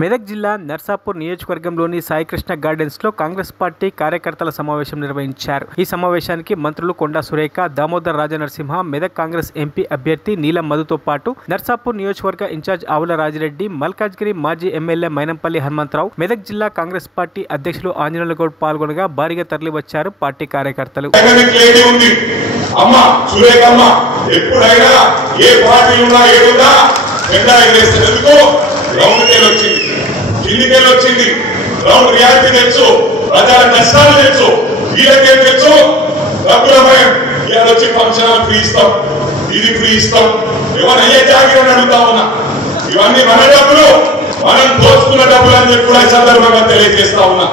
మెదక్ జిల్లా నర్సాపూర్ నియోజకవర్గంలోని సాయికృష్ణ గార్డెన్స్ లో కాంగ్రెస్ పార్టీ కార్యకర్తల సమావేశం నిర్వహించారు। ఈ సమావేశానికి మంత్రులు కొండా సురేఖ, దామోదర్ రాజనరసింహ, మెదక్ కాంగ్రెస్ ఎంపీ అభ్యర్థి నీలం మధుతో పాటు నర్సాపూర్ నియోజకవర్గ ఇన్ఛార్జ్ ఆవుల రాజిరెడ్డి, మల్కాజ్గిరి మాజీ ఎమ్మెల్యే మైనంపల్లి హనుమంతరావు, మెదక్ జిల్లా కాంగ్రెస్ పార్టీ అధ్యక్షులు ఆంజనేయులు గౌడ్ పాల్గొనగా భారీగా తరలివచ్చారు పార్టీ కార్యకర్తలు। రౌండ్ రియాలిటీ తెలుసు, ప్రజల కష్టాలు తెలుసు, వీళ్ళకేం తెలుసు, డబ్బులమయం ఇలా వచ్చి ఫంక్షన్ ఫ్రీ ఇస్తాం, ఇది ఫ్రీ ఇస్తాం, ఎవరయ్యే జాగ్రత్త అడుగుతా ఉన్నా। ఇవన్నీ మన డబ్బులు, మనం దోచుకున్న డబ్బులు అని చెప్పి కూడా ఈ సందర్భంగా తెలియజేస్తా ఉన్నా।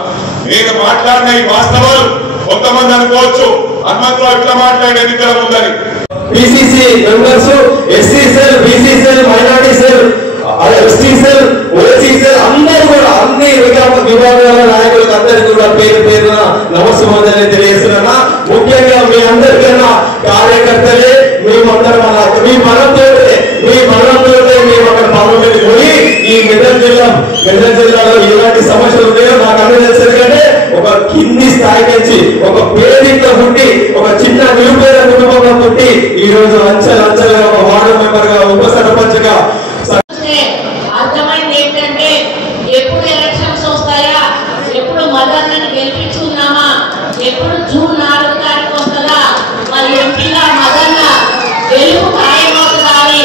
నేను మాట్లాడిన ఈ వాస్తవాలు కొంతమంది అనుకోవచ్చు హనుమంతరావు ఇట్లా మాట్లాడే ఎన్నికల ముందని। PCC members, SC cell, BC cell, minority cell, ST cell, OC cell అందరూ కూడా అన్ని విభాగాల నాయకులకు అందరికీ కూడా పేరు పేరున నమస్కారాలు తెలియజేస్తున్నా। ముఖ్యంగా మీ అందరికన్నా కార్యకర్తలే మేమందరం మీ బలంతో మేము అక్కడ పార్లమెంట్ పోయి ఈ మెదక్ జిల్లాలో ఎలాంటి సమస్యలు ఉన్నాయో నాకు అందరూ తెలుసు। ఎందుకంటే ఒక కింది స్థాయి నుంచి ఒక పేదింట్లో పుట్టి ఒక చిన్న నిరుపేద కుటుంబంలో పుట్టి ఈ రోజు అంచెలుగా ఒక వార్డు మెంబర్ గా, ఉప సర్పంచ్ గా అర్థమైంది ఏంటంటే ఎప్పుడు ఎలక్షన్స్ వస్తాయా, ఎప్పుడు మదర్ని గెలిపించుకున్నామా, ఎప్పుడు జూన్ 4 తారీఖు వస్తుందా, మరి ఎంపీగా మదన్న గెలుపు ఖాయమవుతుందా అని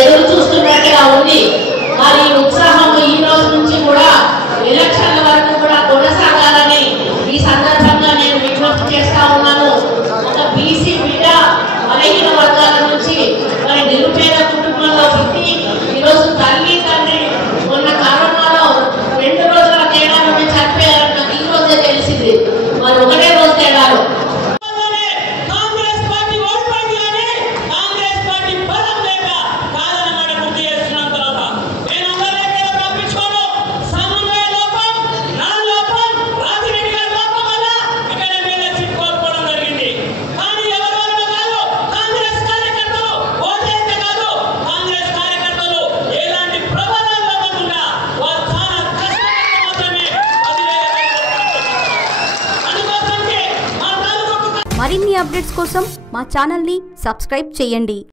ఎదురు చూస్తున్నట్టుగా ఉంది। మరి ఉత్సాహం ఈ రోజు నుంచి కూడా ఎలక్షన్ల వరకు కూడా కొనసాగాలని ఈ సందర్భంగా నేను విజ్ఞప్తి చేస్తా ఉన్నాను। ఒక బీసీ బిడ్డ బలహీన వర్గాల నుంచి మరి నిరుపేద కుటుంబంలో పుట్టి ఈరోజు తల్లి తండ్రి మొన్న కరోనాలో 2 రోజుల తేడాలో చనిపోయారని నాకు ఈ రోజే తెలిసింది। మరి ఒకటే రోజు తేడాలో మరిన్ని అప్డేట్స్ కోసం మా ఛానల్ని సబ్స్క్రైబ్ చేయండి।